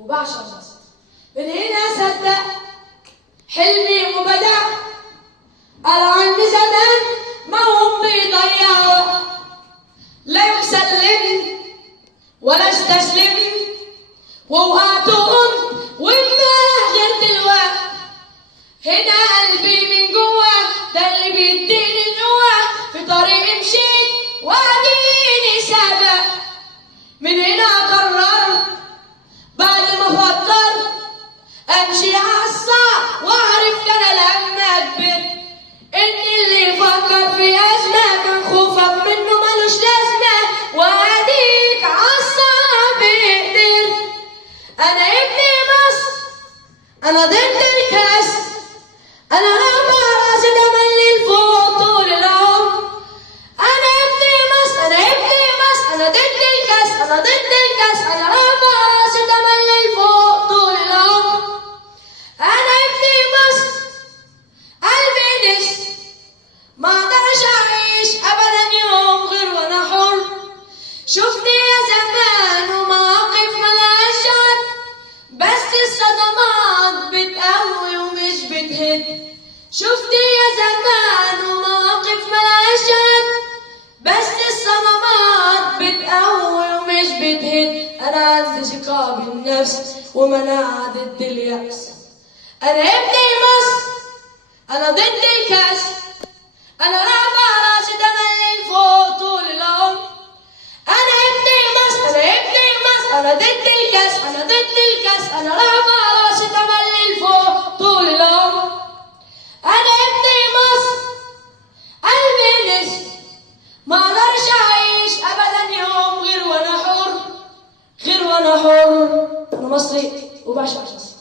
وبعشق مصر. من هنا صدق حلمي وبدأ قال عني زمان ما هم بيضيعوا، لا يسلمني ولا استسلمني ووقعت وقمت وامبارح غير دلوقت. هنا قلبي من جوا ده اللي بيديني القوة، في طريق مشيت واديني سابق. من هنا قررت بعد ما فكرت امشي عالصعب، وعرفت انا لما كبرت ان اللي يفكر في ازمه كان خوفك منه ملوش لازمه، واديك عالصعب قدرت. انا ابن مصر، انا ضد الكاس، انا رافع راسي تملي لفوق طول العمر. انا ابن مصر، انا ابن مصر، انا ضد الكاس، انا ضد الكاس، انا رافع راسي تملي لفوق طول العمر. انا ابن مصر قلبي نسر، ما اقدرش اعيش ابدا يوم غير وانا حر. شفت يا زمان ومواقف ملهاش عد، بس الصدمات بتقوي ومش بتهد. شفت يا زمان ومواقف ملهاش عد، بس الصدمات بتقوي ومش بتهد. انا عندي ثقة بالنفس ومناعة ضد اليأس. انا ابن مصر، انا ضد الكاس، انا رافع راسي تملي لفوق طول العمر. انا ابن مصر، انا ابن مصر، انا ضد الكاس، انا ضد الكاس، انا رافع راسي تملي لفوق طول العمر. انا ابن مصر قلبي نسر، ما اقدرش اعيش ابدا يوم غير وانا حر، غير وانا حر. انا مصري وبعشق مصر.